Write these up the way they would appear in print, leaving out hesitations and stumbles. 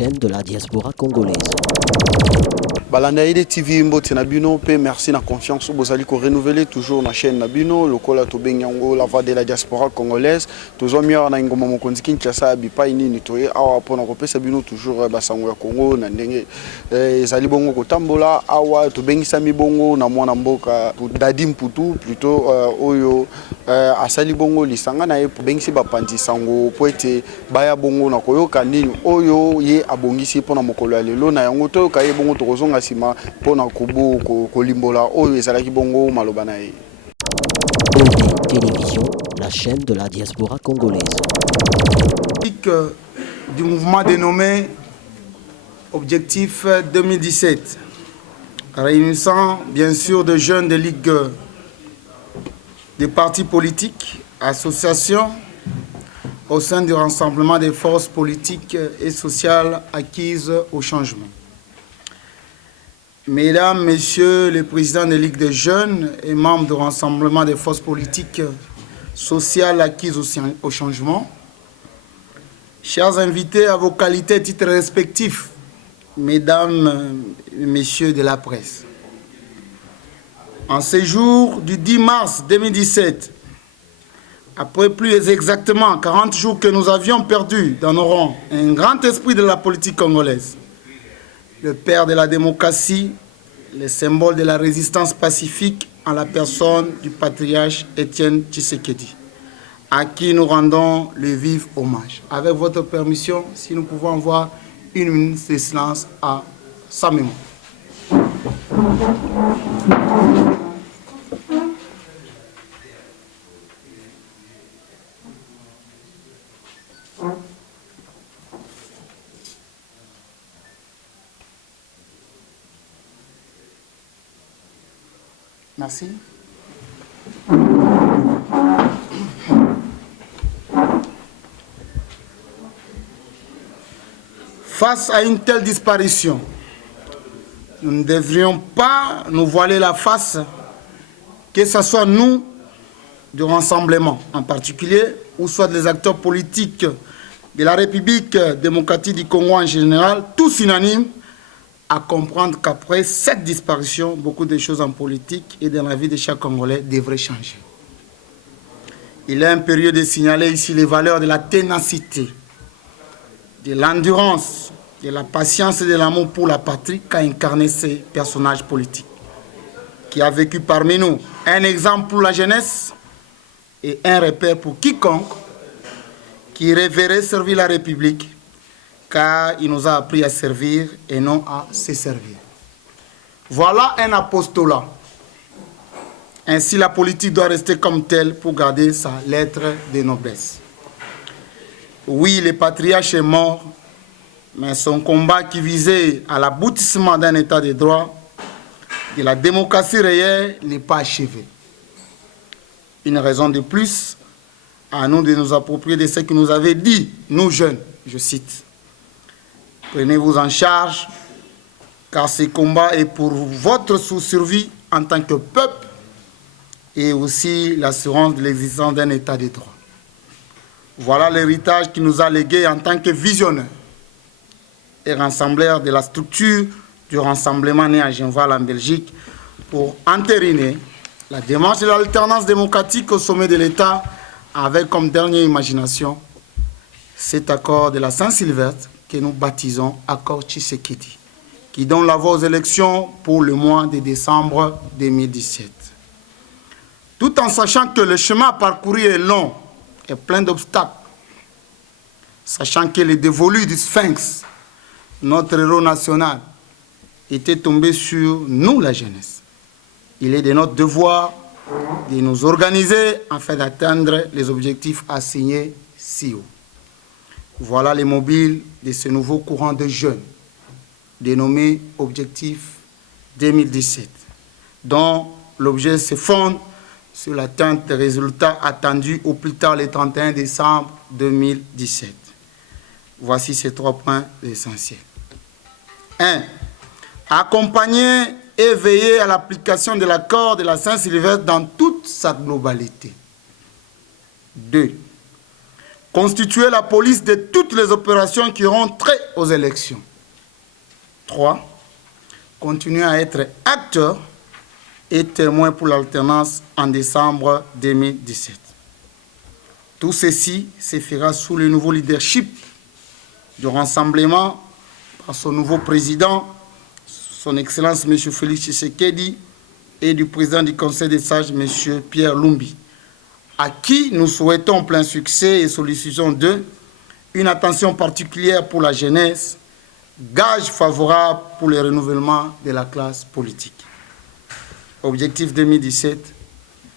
chaîne de la diaspora congolaise. Balandaïde TV Mbote Nabino, merci na confiance vous allez renouveler toujours la chaîne Nabino, le kola to benyango la voix de la diaspora congolaise, toujours mieux na ngoma mokonzi Kinshasa bipa ini nitoye awa pona kopesa bino toujours basango ya Congo na ndenge ezali bongo kotambola awa to bengisa mibongo na mwana mboka Dadi Mputu plutôt oyo asali bongo lisanga na ye bengisi bapanzi sango po ete baya bongo na koyoka nini oyo ye abongisi pona mokolo ya lelo na yango to kaye bongo tokozonga sima pona kubu kolimbola oyo ezalaki bongo maloba na ye. Télévision, la chaîne de la diaspora congolaise. Du mouvement dénommé Objectif 2017, réunissant bien sûr des jeunes de ligues, des partis politiques, associations, au sein du rassemblement des forces politiques et sociales acquises au changement. Mesdames, Messieurs les présidents des ligues des jeunes et membres du rassemblement des forces politiques sociales acquises au changement, chers invités à vos qualités et titres respectifs, Mesdames et Messieurs de la presse, en ce jour du 10 mars 2017, après plus exactement 40 jours que nous avions perdu dans nos rangs un grand esprit de la politique congolaise, le père de la démocratie, le symbole de la résistance pacifique en la personne du patriarche Étienne Tshisekedi, à qui nous rendons le vif hommage. Avec votre permission, si nous pouvons avoir une minute de silence à sa mémoire. Merci. Face à une telle disparition, nous ne devrions pas nous voiler la face, que ce soit nous, du rassemblement en particulier, ou soit les acteurs politiques de la République démocratique du Congo en général, tous unanimes, à comprendre qu'après cette disparition, beaucoup de choses en politique et dans la vie de chaque Congolais devraient changer. Il est impérieux de signaler ici les valeurs de la ténacité, de l'endurance, de la patience et de l'amour pour la patrie qu'a incarné ces personnages politiques, qui a vécu parmi nous un exemple pour la jeunesse et un repère pour quiconque qui rêverait servir la République, car il nous a appris à servir et non à se servir. Voilà un apostolat. Ainsi, la politique doit rester comme telle pour garder sa lettre de noblesse. Oui, le patriarche est mort, mais son combat qui visait à l'aboutissement d'un état de droit, de la démocratie réelle, n'est pas achevé. Une raison de plus à nous de nous approprier de ce que nous avait dit, nous jeunes, je cite. Prenez-vous en charge, car ce combat est pour votre survie en tant que peuple et aussi l'assurance de l'existence d'un état de droit. Voilà l'héritage qui nous a légué en tant que visionnaires et rassembleurs de la structure du rassemblement né à Genval en Belgique pour entériner la démarche de l'alternance démocratique au sommet de l'État avec comme dernière imagination cet accord de la Saint-Sylvestre que nous baptisons accord Tshisekedi, qui donne la voix aux élections pour le mois de décembre 2017. Tout en sachant que le chemin parcouru est long et plein d'obstacles, sachant que le dévolu du Sphinx, notre héros national, était tombé sur nous, la jeunesse. Il est de notre devoir de nous organiser afin d'atteindre les objectifs assignés si haut. Voilà les mobiles de ce nouveau courant de jeunes, dénommé Objectif 2017, dont l'objet se fonde sur l'atteinte des résultats attendus au plus tard le 31 décembre 2017. Voici ces 3 points essentiels. 1. Accompagner et veiller à l'application de l'accord de la Saint-Sylvestre dans toute sa globalité. 2. Constituer la police de toutes les opérations qui auront trait aux élections. 3. Continuer à être acteur et témoin pour l'alternance en décembre 2017. Tout ceci se fera sous le nouveau leadership du Rassemblement par son nouveau président, son Excellence M. Félix Tshisekedi, et du président du Conseil des sages, M. Pierre Lumbi, à qui nous souhaitons plein succès et sollicitons d'eux une attention particulière pour la jeunesse, gage favorable pour le renouvellement de la classe politique. Objectif 2017,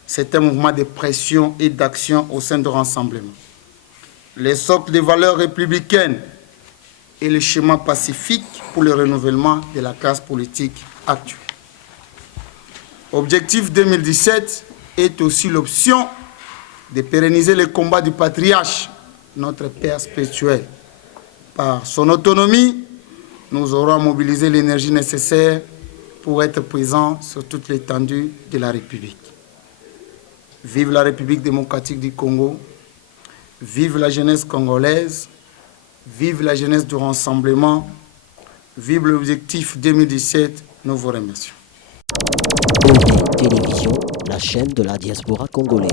c'est un mouvement de pression et d'action au sein de Rassemblement. Les socles de valeurs républicaines et le schéma pacifique pour le renouvellement de la classe politique actuelle. Objectif 2017 est aussi l'option de pérenniser le combat du patriarche, notre père spirituel. Par son autonomie, nous aurons mobilisé l'énergie nécessaire pour être présents sur toute l'étendue de la République. Vive la République démocratique du Congo, vive la jeunesse congolaise, vive la jeunesse du Rassemblement, vive l'objectif 2017, nous vous remercions. OB Télévision, la chaîne de la diaspora congolaise.